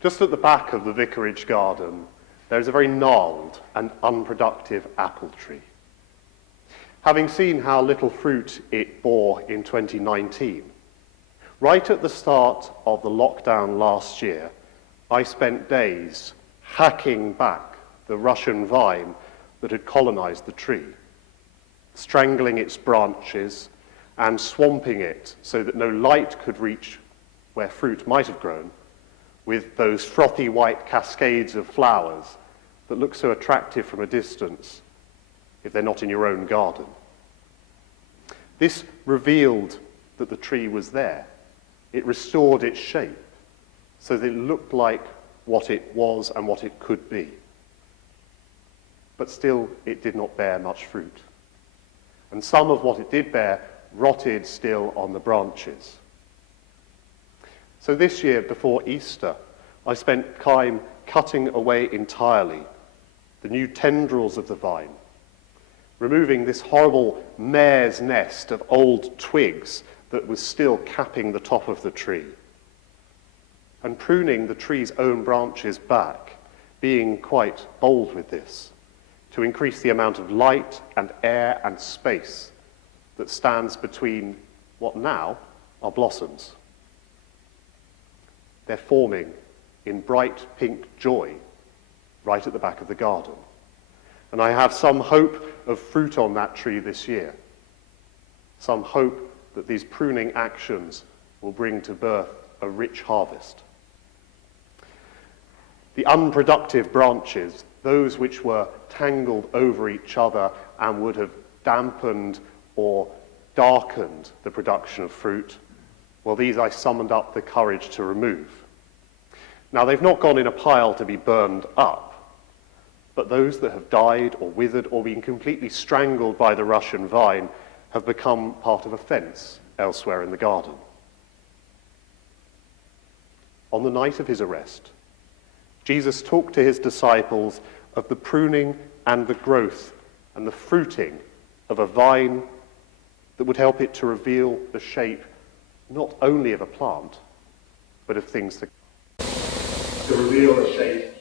Just at the back of the vicarage garden, there is a very gnarled and unproductive apple tree. Having seen how little fruit it bore in 2019, right at the start of the lockdown last year, I spent days hacking back the Russian vine that had colonized the tree, strangling its branches and swamping it so that no light could reach where fruit might have grown, with those frothy white cascades of flowers that look so attractive from a distance if they're not in your own garden. This revealed that the tree was there. It restored its shape so that it looked like what it was and what it could be. But still, it did not bear much fruit. And some of what it did bear rotted still on the branches. So this year, before Easter, I spent time cutting away entirely the new tendrils of the vine, removing this horrible mare's nest of old twigs that was still capping the top of the tree, and pruning the tree's own branches back, being quite bold with this, to increase the amount of light and air and space that stands between what now are blossoms. They're forming in bright pink joy right at the back of the garden. And I have some hope of fruit on that tree this year. Some hope that these pruning actions will bring to birth a rich harvest. The unproductive branches, those which were tangled over each other and would have dampened or darkened the production of fruit, well, these I summoned up the courage to remove. Now, they've not gone in a pile to be burned up, but those that have died or withered or been completely strangled by the Russian vine have become part of a fence elsewhere in the garden. On the night of his arrest, Jesus talked to his disciples of the pruning and the growth and the fruiting of a vine that would help it to reveal the shape not only of a plant, but of things to reveal a shape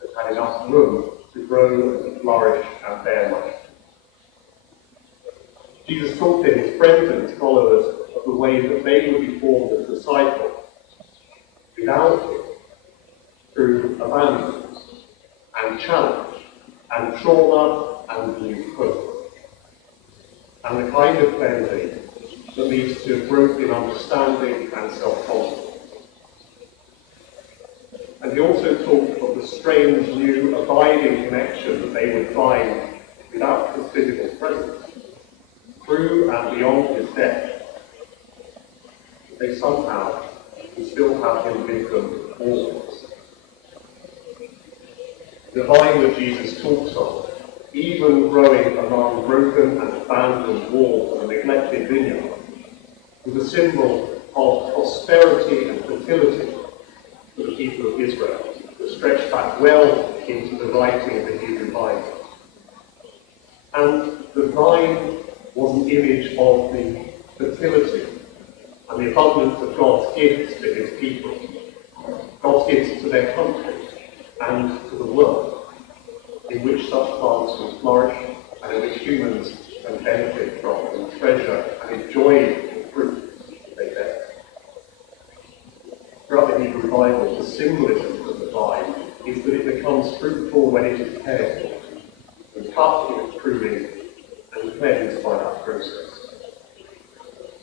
that had enough room to grow and flourish and bear much. Jesus talked to his friends and his followers of the way that they would be formed as disciples without him, through abandonment and challenge and trauma and new hope, and the kind of cleansing that leads to growth in understanding and self-confidence. And he also talked of the strange new abiding connection that they would find without his physical presence, through and beyond his death. They somehow can still have him with them always. The vine that Jesus talks of, even growing among broken and abandoned walls of a neglected vineyard, was a symbol of prosperity and fertility for the people of Israel, that stretched back well into the writing of the Hebrew Bible. And the vine was an image of the fertility and the abundance of God's gifts to his people, God's gifts to their country and to the world, in which such plants will flourish and in which humans can benefit from and treasure and enjoy the fruit they bear. Throughout the Hebrew Bible, the symbolism of the vine is that it becomes fruitful when it is cared for, and cut in its pruning and cleansed by that process.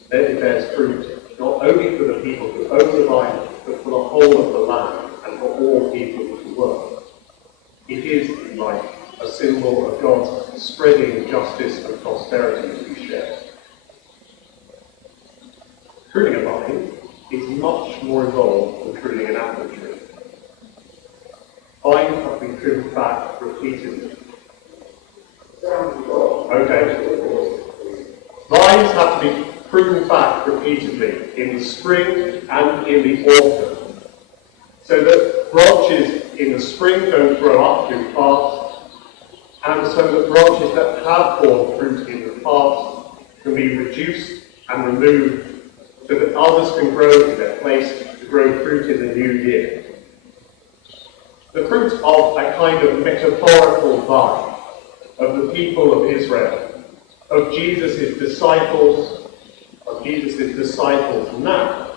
Then it bears fruit not only for the people who own the vine, but for the whole of the land and for all people who work. It is, if you like, a symbol of God's spreading justice and prosperity to be shared. Pruning a vine is much more involved than pruning an apple tree. Vines have been trimmed back repeatedly. Okay. Vines have to be pruned back repeatedly in the spring and in the autumn, so that branches in the spring don't grow up too fast, and so that branches that have borne fruit in the past can be reduced and removed so that others can grow in their place to grow fruit in the new year. The fruit of a kind of metaphorical vine of the people of Israel, of Jesus' disciples now,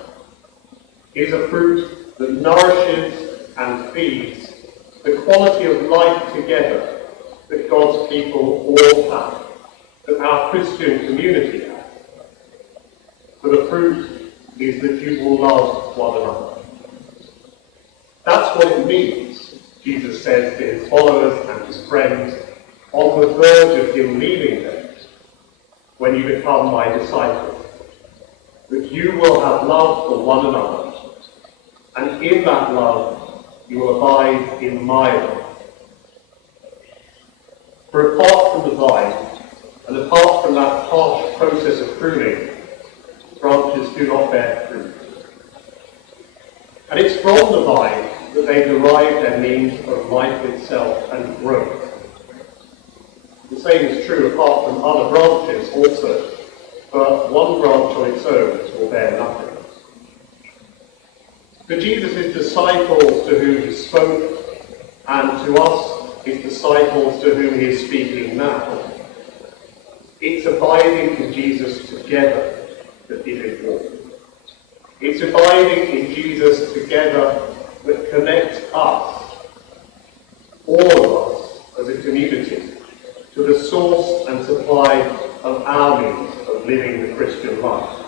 is a fruit that nourishes and feeds the quality of life together that God's people all have, that our Christian community has. For the fruit is that you will love one another. That's what it means, Jesus says to his followers and his friends, on the verge of him leaving them, when you become my disciples, that you will have love for one another, and in that love you will abide in my love. For apart from the vine, and apart from that harsh process of pruning, branches do not bear fruit. And it's from the vine that they derive their means of life itself and growth. The same is true apart from other branches also, but one branch on its own will bear nothing. For Jesus' disciples to whom he spoke, and to us, his disciples to whom he is speaking now, it's abiding in Jesus together that is important. It's abiding in Jesus together that connects us, all of us as a community, to the source and supply of our means of living the Christian life,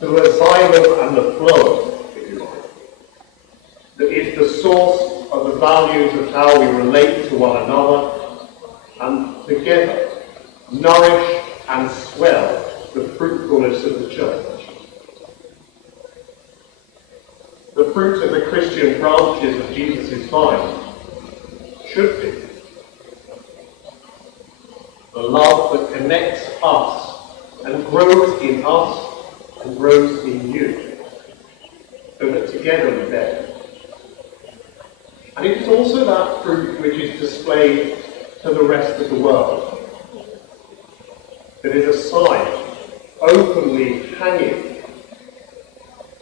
to the xylem and the phloam, if you like, that is the source of the values of how we relate to one another, and together nourish and swell the fruitfulness of the church. The fruit of the Christian branches of Jesus' vine should be the love that connects us and grows in us and grows in you, so that together we bear. And it is also that fruit which is displayed to the rest of the world, that is a sign openly hanging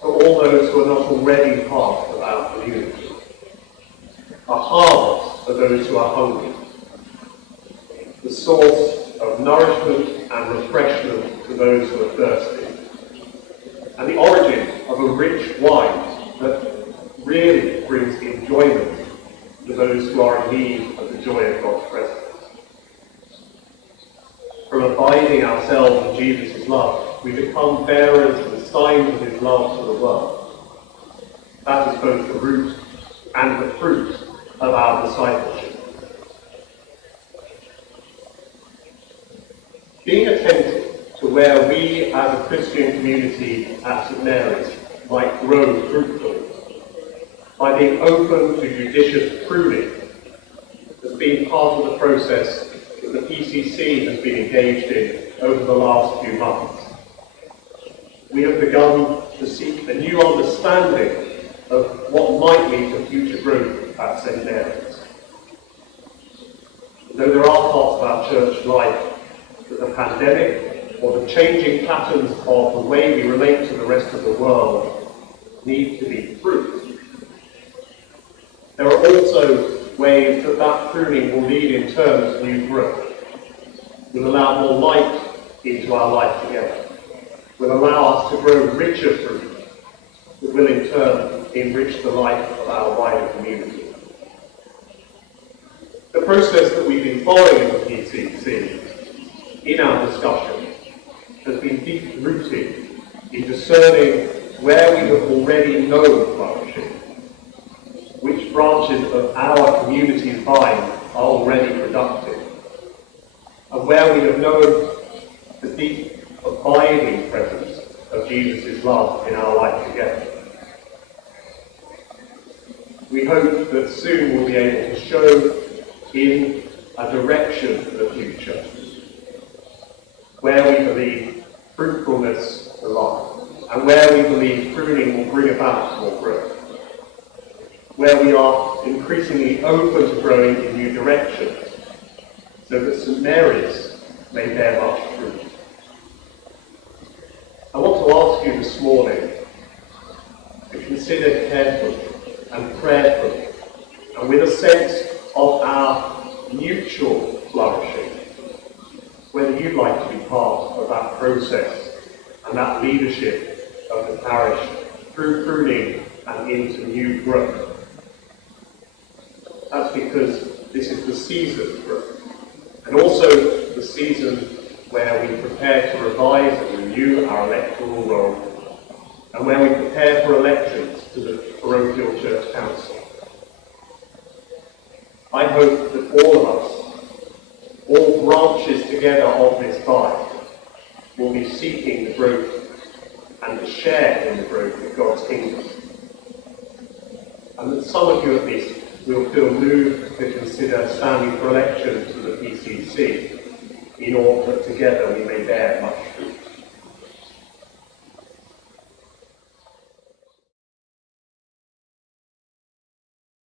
to all those who are not already part of our community, a harvest for those who are hungry, the source of nourishment and refreshment to those who are thirsty, and the origin of a rich wine that really brings enjoyment to those who are in need of the joy of God's presence. From abiding ourselves in Jesus' love, we become bearers and signs of his love to the world. That is both the root and the fruit of our discipleship. Being attentive to where we as a Christian community at St Mary's might grow fruitfully, by being open to judicious pruning, has been part of the process that the PCC has been engaged in over the last few months. We have begun to seek a new understanding of what might lead to future growth at St Mary's. Though there are parts of our church life that the pandemic or the changing patterns of the way we relate to the rest of the world need to be pruned, there are also ways that that pruning will lead in turn to new growth, will allow more light into our life together, will allow us to grow richer fruit that will in turn enrich the life of our wider community. The process that we've been following in the PCC, in our discussion, has been deep-rooted in discerning where we have already known flourishing, which branches of our community's vine are already productive, and where we have known the deep, abiding presence of Jesus' love in our life together. We hope that soon we'll be able to show in a direction for the future, where we believe fruitfulness will lie, and where we believe pruning will bring about more growth, where we are increasingly open to growing in new directions, so that St Mary's may bear much fruit. I want to ask you this morning to consider carefully and prayerfully and and with a sense of our mutual flourishing, whether you'd like to be part of that process and that leadership of the parish through pruning and into new growth. That's because this is the season of growth, and also the season where we prepare to revise and renew our electoral roll, and where we prepare for elections to the parochial church council. I hope that all of us, all branches together of this vine, will be seeking the growth and to share in the growth of God's kingdom. And that some of you at least will feel moved to consider standing for election to the PCC in order that together we may bear much fruit.